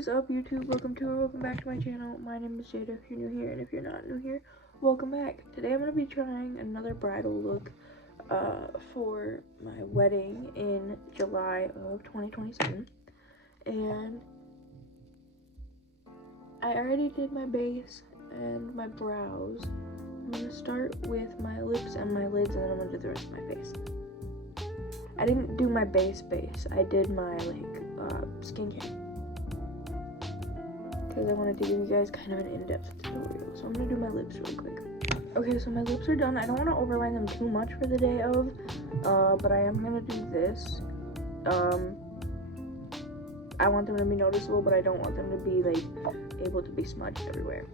is up, YouTube? Welcome back to my channel. My name is Jaida if you're new here, and if you're not new here, welcome back. Today I'm going to be trying another bridal look for my wedding in July of 2027. And I already did my base and my brows. I'm going to start with my lips and my lids, and then I'm going to do the rest of my face. I didn't do my base. I did my skincare because I wanted to give you guys kind of an in-depth tutorial. So I'm gonna do my lips really quick. Okay, so my lips are done. I don't want to overline them too much for the day of, but I am gonna do this. I want them to be noticeable, but I don't want them to be able to be smudged everywhere.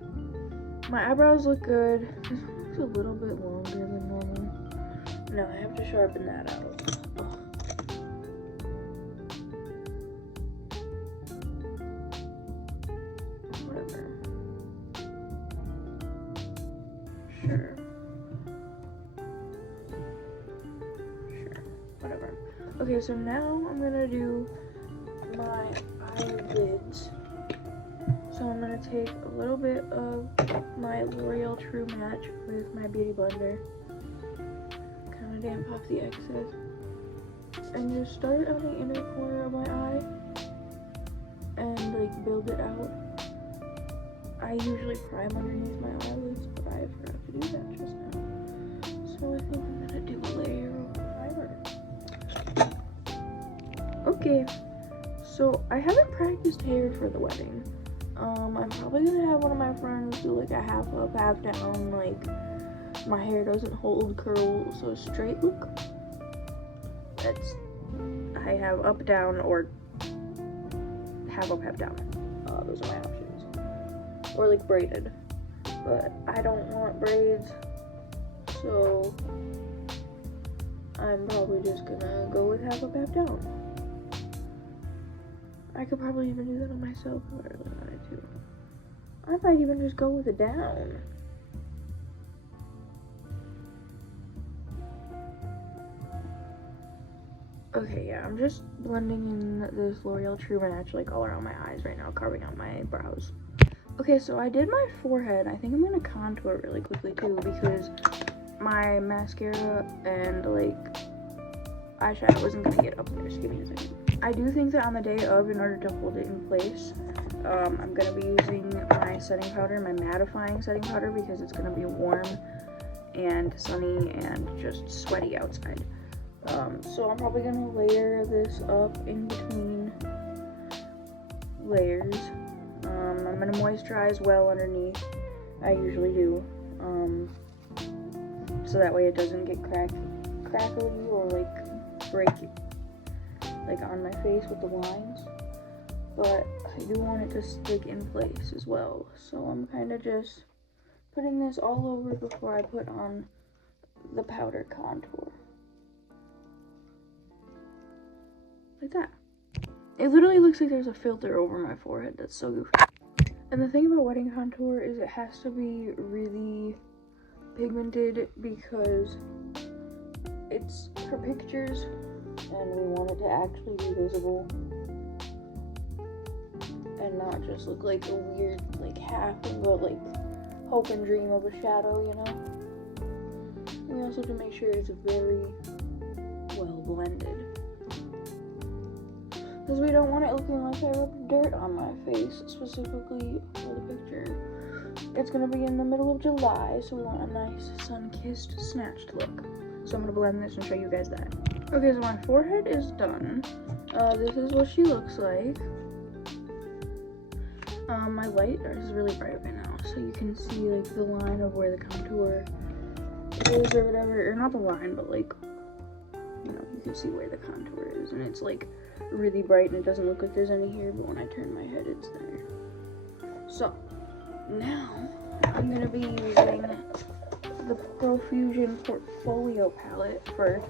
My eyebrows look good. This one looks a little bit longer than normal. No, I have to sharpen that out. Whatever. Okay, so now I'm gonna do my eyelids. So I'm gonna take a little bit of my L'Oreal True Match with my beauty blender, kind of damp off the excess, and just start on the inner corner of my eye and build it out. I usually prime underneath my eyelids, but I forgot to do that just now. So I think I'm gonna do a layer of primer. Okay, so I haven't practiced hair for the wedding. I'm probably gonna have one of my friends do a half up, half down, my hair doesn't hold curl, so a straight look. I have up, down, or half up, half down. Those are my options. Or braided, but I don't want braids, so I'm probably just gonna go with half up, half down. I could probably even do that on myself if I really wanted to. I might even just go with a down. Okay, yeah, I'm just blending in this L'Oreal True Match all around my eyes right now, carving out my brows. Okay, so I did my forehead. I think I'm gonna contour really quickly too, because my mascara and eyeshadow isn't gonna get up there. Just give me a second. I do think that on the day of, in order to hold it in place, I'm gonna be using my setting powder, my mattifying setting powder, because it's gonna be warm and sunny and just sweaty outside. So I'm probably gonna layer this up in between layers. I'm gonna moisturize well underneath. I usually do, so that way it doesn't get crackly or break on my face with the lines. But I do want it to stick in place as well, so I'm kind of just putting this all over before I put on the powder contour, like that. It literally looks like there's a filter over my forehead. That's so goofy. And the thing about wedding contour is it has to be really pigmented because it's for pictures and we want it to actually be visible and not just look like a weird half and go hope and dream of a shadow, you know? We also have to make sure it's very well blended, because we don't want it looking like I rubbed dirt on my face, specifically for the picture. It's going to be in the middle of July, so we want a nice sun-kissed, snatched look. So I'm going to blend this and show you guys that. Okay, so my forehead is done. This is what she looks like. My light is really bright right now, so you can see the line of where the contour is or whatever. Or not the line, but you can see where the contour is, and it's really bright and it doesn't look like there's any here, but when I turn my head it's there. So now I'm gonna be using the Profusion Portfolio palette for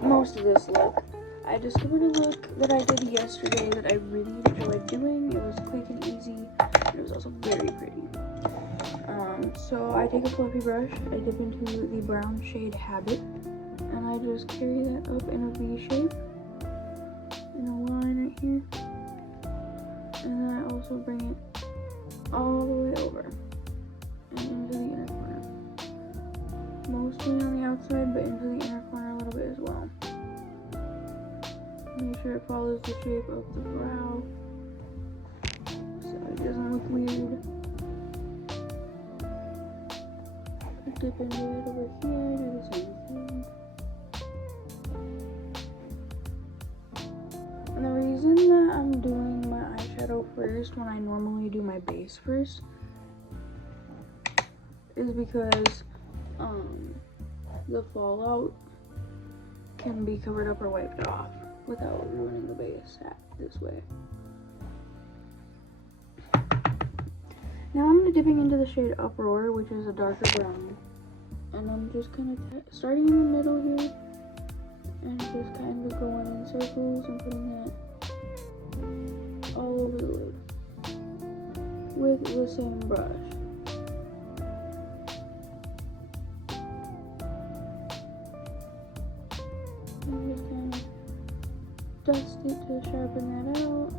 most of this look. I discovered a look that I did yesterday that I really enjoyed doing. It was quick and easy, and it was also very pretty. So I take a fluffy brush, I dip into the brown shade Habit, and I just carry that up in a V shape, in a line right here. And then I also bring it all the way over and into the inner corner. Mostly on the outside, but into the inner corner a little bit as well. Make sure it follows the shape of the brow so it doesn't look weird. Dip into it over here, do the same thing. And the reason that I'm doing my eyeshadow first when I normally do my base first is because the fallout can be covered up or wiped off without ruining the base this way. Now I'm dipping into the shade Uproar, which is a darker brown. And I'm just kind of starting in the middle here and just kind of going in circles and putting that all over the lid with the same brush. And just kind of dust it to sharpen that out.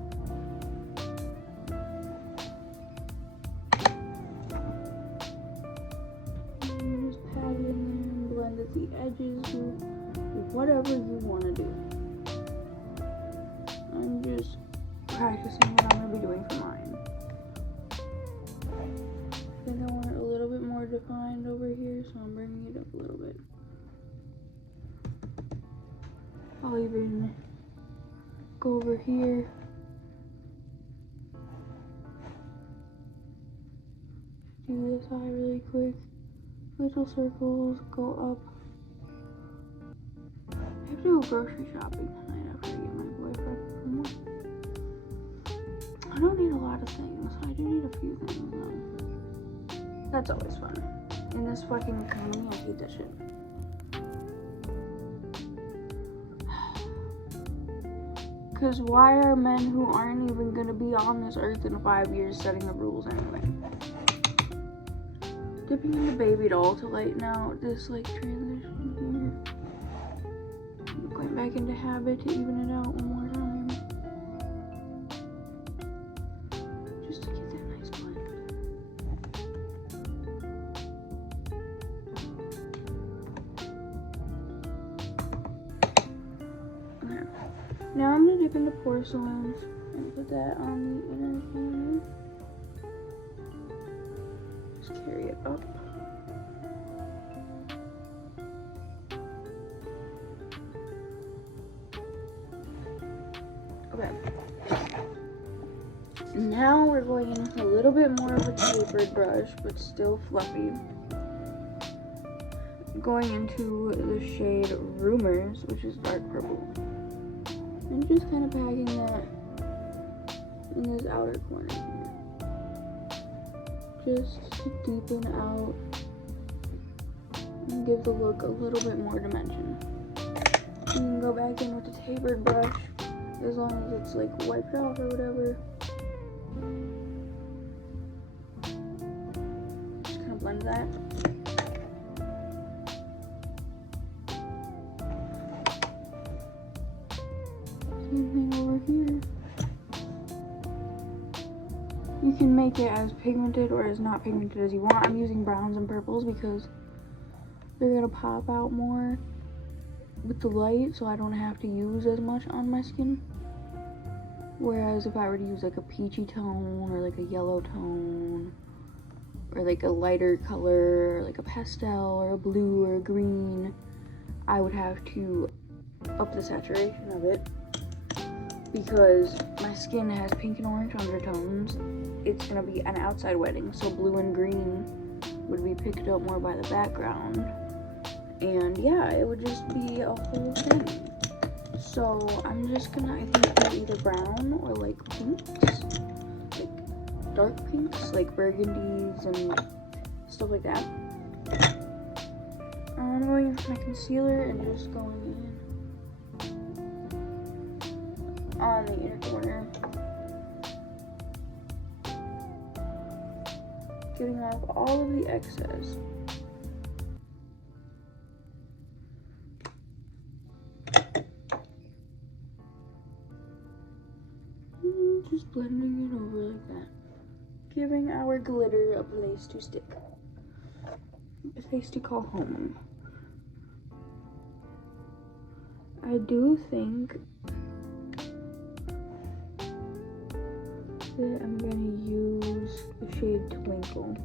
And just pat it in there and blend at the edges with whatever you want to do. I'm just practicing what I'm going to be doing for mine. I think I want it a little bit more defined over here, so I'm bringing it up a little bit. I'll even go over here. Do this eye really quick. Little circles, go up. I have to go grocery shopping tonight after I get my boyfriend from work. I don't need a lot of things. I do need a few things though. That's always fun. In this fucking economy, I hate that shit. Because why are men who aren't even going to be on this earth in 5 years setting the rules anyway? Dipping in the baby doll to lighten out this like transition here. Going back into habit to even it out one more time. Just to get that nice blend. There. Now I'm going to dip into porcelain and put that on the inner corner. Just carry it up. Okay. Now we're going in with a little bit more of a tapered brush, but still fluffy. Going into the shade Rumors, which is dark purple. And just kind of packing that in this outer corner here. Just to deepen out and give the look a little bit more dimension. You can go back in with the tapered brush as long as it's like wiped off or whatever. Just kind of blend that. Same thing over here. You can make it as pigmented or as not pigmented as you want. I'm using browns and purples because they're gonna pop out more with the light, so I don't have to use as much on my skin. Whereas if I were to use like a peachy tone or like a yellow tone or like a lighter color, like a pastel or a blue or a green, I would have to up the saturation of it. Because my skin has pink and orange undertones, it's gonna be an outside wedding, so blue and green would be picked up more by the background. And yeah, it would just be a whole thing. So I'm just gonna, I think, do either brown or like pinks, like dark pinks, like burgundies and stuff like that. I'm going with my concealer and just going in on the inner corner, getting off all of the excess. just blending it over like that. Giving our glitter a place to stick. A place to call home. I do think that I'm gonna use the shade Twinkle,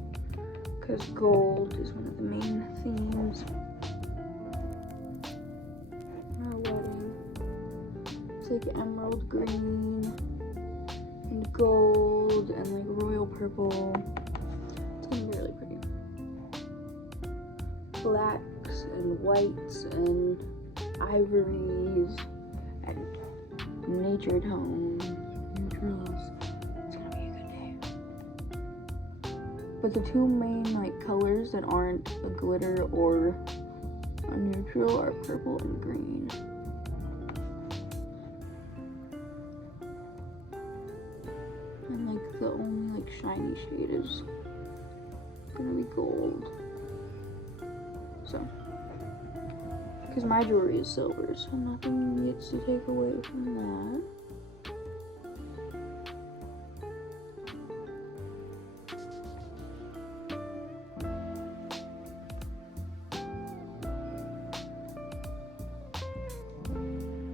because gold is one of the main themes in our wedding. It's like emerald green and gold and like royal purple. It's gonna be really pretty. Blacks and whites and ivories and nature tones, neutrals. It's gonna be a good day. But the two main like colors that aren't a glitter or a neutral are purple and green. And like the only like shiny shade is gonna be gold. So, because my jewelry is silver, so nothing gets to take away from that.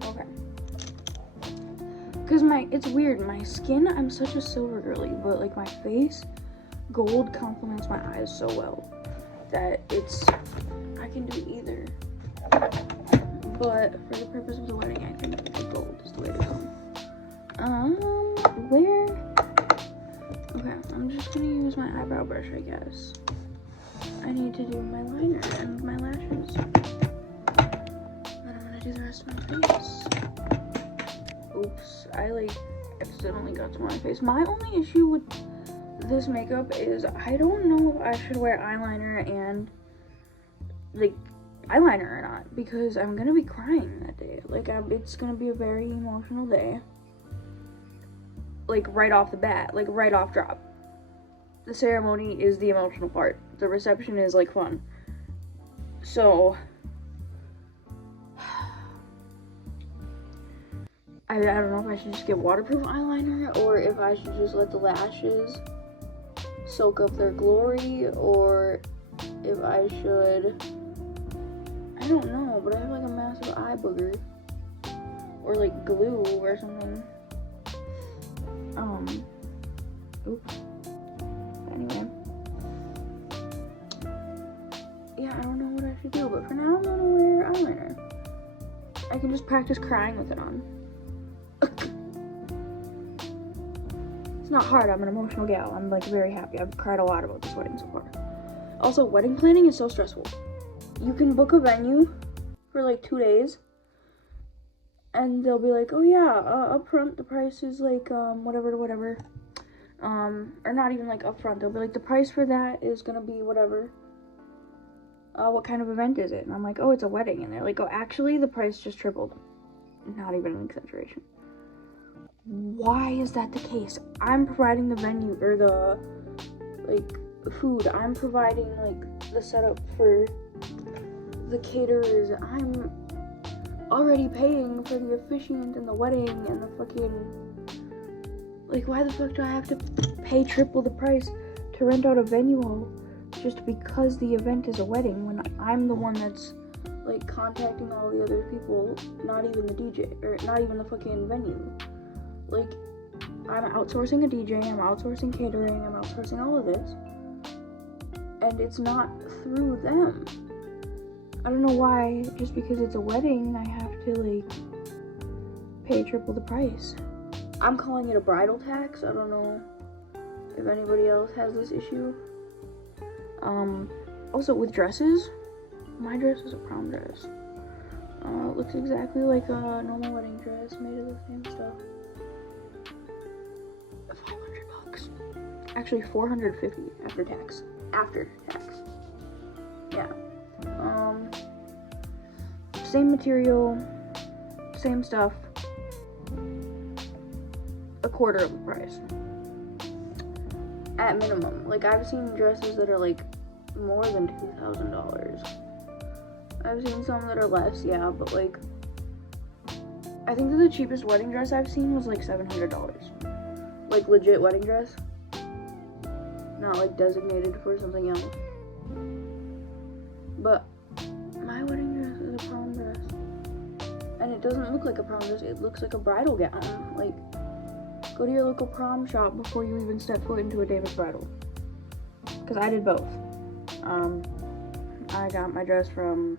Okay. Because it's weird, my skin, I'm such a silver girly, but like my face, gold complements my eyes so well that I can do either. But for the purpose of the wedding, I think the gold is the way to go. Okay, I'm just gonna use my eyebrow brush, I guess. I need to do my liner and my lashes. Then I'm gonna do the rest of my face. Oops, I like accidentally got some on my face. My only issue with this makeup is I don't know if I should wear eyeliner and like eyeliner or not, because I'm gonna be crying that day. Like it's gonna be a very emotional day. Like right off the bat, like right off drop. The ceremony is the emotional part. The reception is like fun. So I don't know if I should just get waterproof eyeliner or if I should just let the lashes soak up their glory, or if I should, I don't know, but I have like a massive eye booger, or like glue or something. Oops. Anyway, yeah, I don't know what I should do, but for now I'm gonna wear eyeliner. I can just practice crying with it on. It's not hard, I'm an emotional gal. I'm like very happy. I've cried a lot about this wedding so far. Also, wedding planning is so stressful. You can book a venue for like 2 days and they'll be like, oh yeah, up front the price is like whatever to whatever. Or not even like up front, they'll be like, the price for that is gonna be whatever. What kind of event is it? And I'm like, oh, it's a wedding. And they're like, oh, actually the price just tripled. Not even an exaggeration. Why is that the case? I'm providing the venue, or the like food. I'm providing like the setup for the caterers. I'm already paying for the officiant and the wedding and the fucking, like, why the fuck do I have to pay triple the price to rent out a venue hall just because the event is a wedding, when I'm the one that's like contacting all the other people, not even the DJ, or not even the fucking venue. Like, I'm outsourcing a DJ, I'm outsourcing catering, I'm outsourcing all of this, and it's not through them. I don't know why, just because it's a wedding, I have to like pay triple the price. I'm calling it a bridal tax. I don't know if anybody else has this issue. Also with dresses, my dress is a prom dress. It looks exactly like a normal wedding dress, made of the same stuff. $500. Actually, $450 after tax. After tax. Yeah. Same material, same stuff. A quarter of the price. At minimum. Like, I've seen dresses that are like more than $2,000. I've seen some that are less, yeah, but like, I think that the cheapest wedding dress I've seen was like $700. like legit wedding dress. Not like designated for something else. But my wedding dress is a prom dress. And it doesn't look like a prom dress, it looks like a bridal gown. Like, go to your local prom shop before you even step foot into a David's bridal. Because I did both. I got my dress from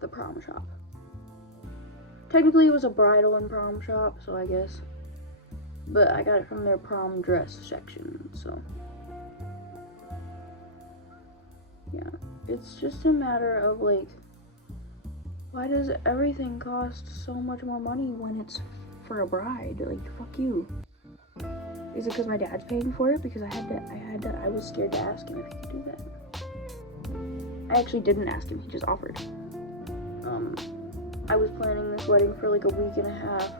the prom shop. Technically it was a bridal and prom shop, so I guess. But I got it from their prom dress section, so. Yeah, it's just a matter of like, why does everything cost so much more money when it's for a bride? Like, fuck you. Is it because my dad's paying for it? Because I was scared to ask him if he could do that. I actually didn't ask him, he just offered. I was planning this wedding for like a week and a half.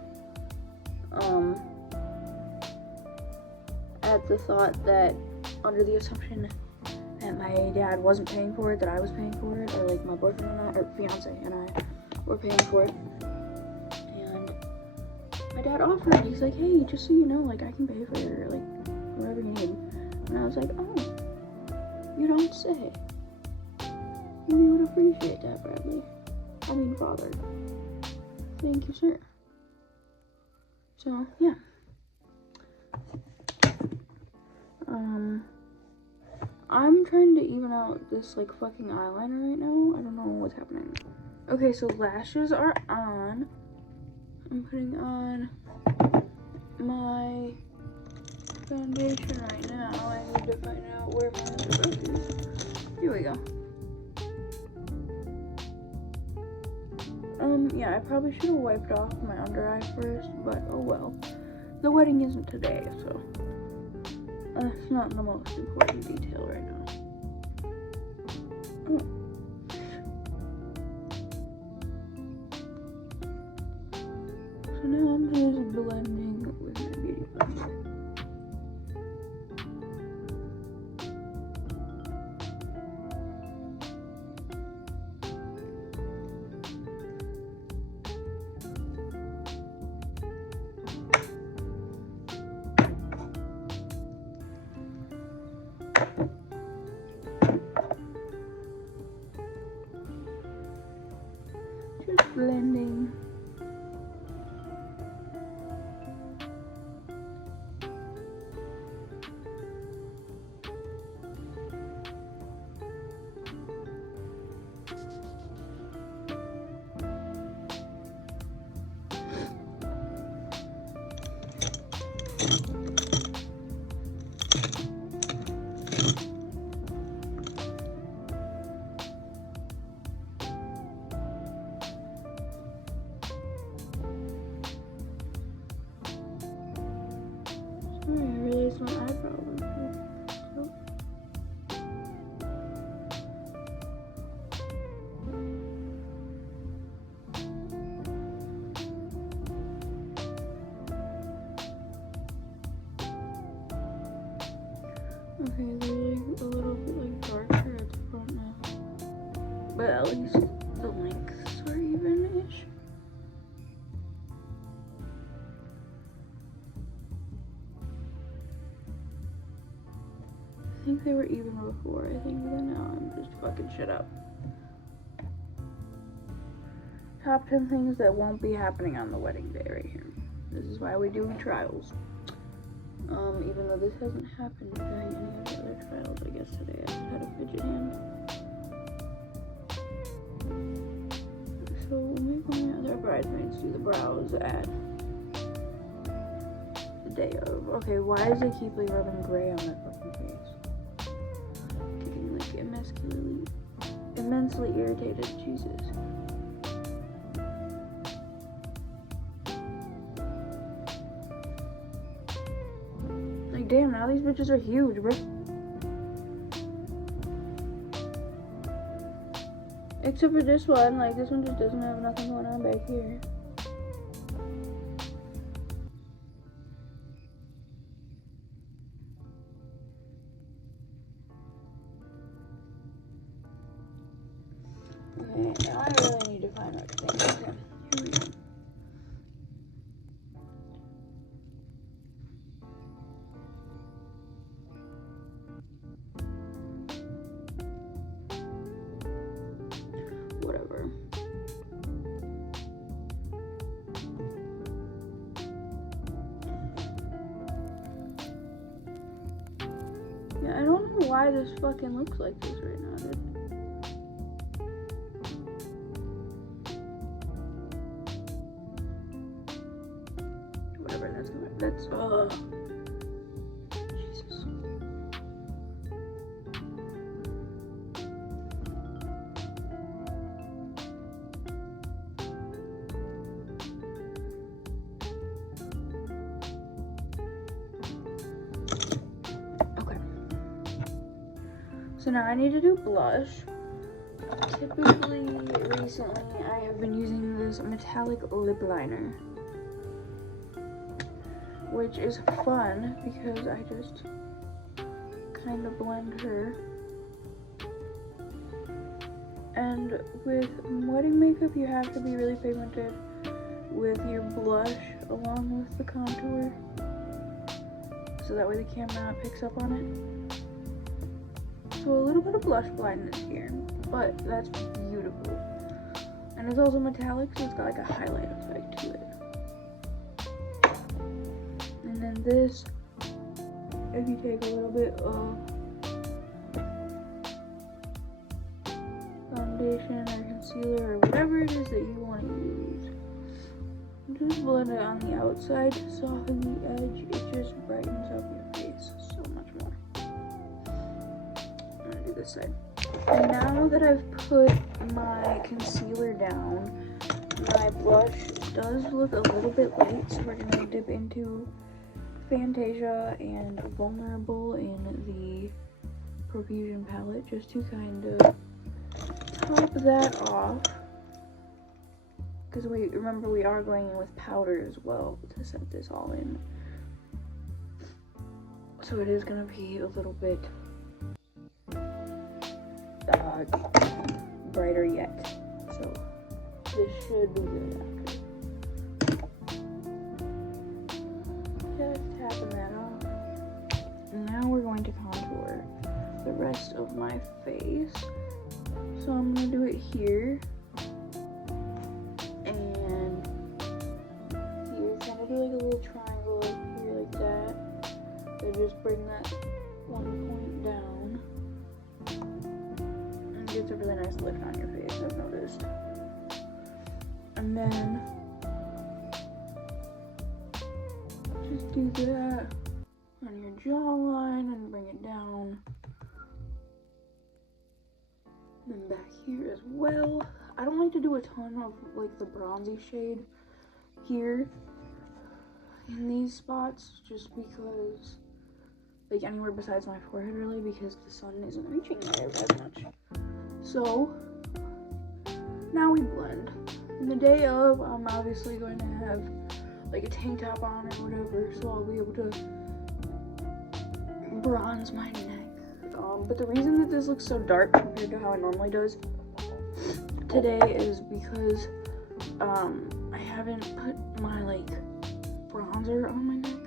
At the thought that, under the assumption that my dad wasn't paying for it, that I was paying for it, or like my boyfriend and I, or fiance and I were paying for it. And my dad offered, he's like, hey, just so you know, like I can pay for your, like, whatever you need. And I was like, oh, you don't say. You would appreciate that, Bradley. I mean, father. Thank you, sir. So, yeah. I'm trying to even out this, like, fucking eyeliner right now. I don't know what's happening. Okay, so lashes are on. I'm putting on my foundation right now. I need to find out where my other brush is. Here we go. Yeah, I probably should have wiped off my under eye first, but oh well. The wedding isn't today, so it's not the most important detail right now. Oh. So now I'm just blending with my beauty blender. Just blending. I realized my eyebrow was okay, they're like a little bit like darker at the front now. But at least the lengths are even-ish. I think they were even before. I think that now I'm just fucking shit up. Top 10 things that won't be happening on the wedding day right here. This is why we do trials. Even though this hasn't happened during any of the other trials, I guess today I just had a fidget hand. So maybe one of the other bridesmaids do the brows at the day of. Okay, why does it keep like rubbing gray on my fucking face? Getting like immensely irritated. Jesus. Like damn, now these bitches are huge, bro. Except for this one, like this one just doesn't have nothing going on back here. Okay, now I really need to find out things. Okay, here we go. Yeah, I don't know why this fucking looks like this right now, dude. Whatever, that's good. That's, Jesus. Okay. So now I need to do blush. Typically, recently, I have been using this metallic lip liner, which is fun because I just kind of blend her. And with wedding makeup, you have to be really pigmented with your blush along with the contour, so that way the camera picks up on it. So a little bit of blush blindness here, but that's beautiful. And it's also metallic, so it's got like a highlight effect to it. And then this, if you take a little bit of foundation or concealer or whatever it is that you want to use, just blend it on the outside to soften the edge. It just brightens up your face so much more. I'm gonna do this side. And now that I've put my concealer down, my blush does look a little bit light, so we're gonna dip into Fantasia and Vulnerable in the Profusion palette just to kind of top that off. Because remember we are going in with powder as well to set this all in. So it is gonna be a little bit brighter yet. So this should be good after. Just tapping that off. Now we're going to contour the rest of my face. So I'm gonna do it here and here. Kind of do like a little triangle like here, like that. Then just bring that one point down. And it gets a really nice lift on your face, I've noticed. And then just do that on your jawline and bring it down. And back here as well. I don't like to do a ton of like the bronzy shade here in these spots, just because, like anywhere besides my forehead really, because the sun isn't reaching there as much. So now we blend. And the day of, I'm obviously going to have like a tank top on or whatever, so I'll be able to bronze my neck. But the reason that this looks so dark compared to how it normally does today is because I haven't put my like bronzer on my neck.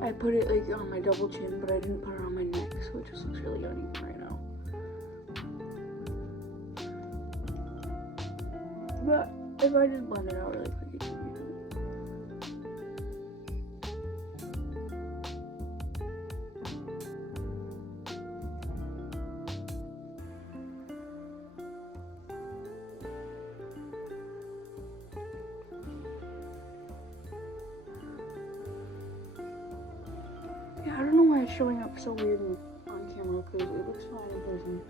I put it like on my double chin, but I didn't put it on my neck, so it just looks really uneven right now. But if I just blend it out really quick, it should be good. Yeah, I don't know why it's showing up so weird on camera, because it looks fine in person.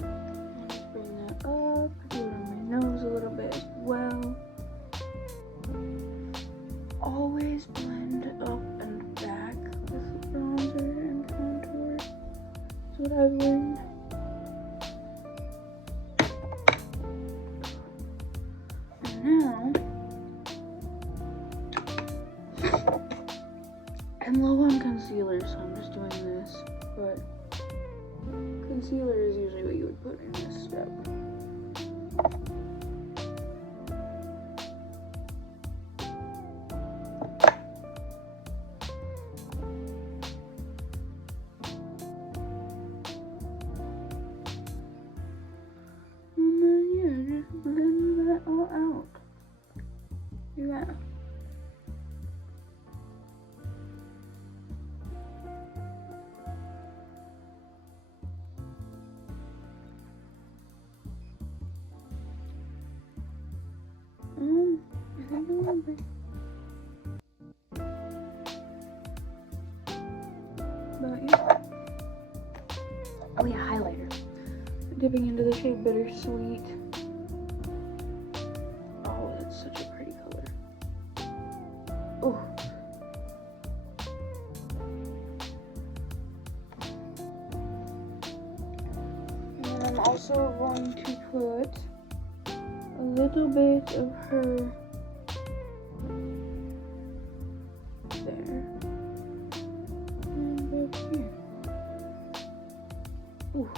And just bring that up, do it on my nose a little bit as well. Always blend up and back with bronzer and contour. That's what I've learned. Now, I'm low on concealer, so I'm just doing this, but concealer is usually what you would put in this step. And then, yeah, just blend that all out. anything. But yeah. Oh yeah, highlighter. Dipping into the shade Bittersweet. Oh, that's such a pretty color. Oh. And I'm also going to put a little bit of her there. And back here. Ooh.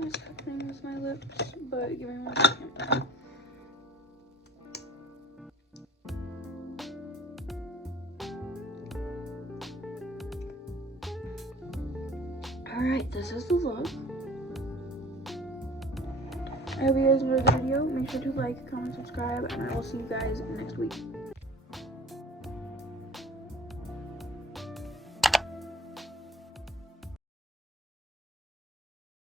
What's happening with my lips, but give me 1 second. Alright, this is the look. I hope you guys enjoyed the video. Make sure to like, comment, subscribe, and I will see you guys next week.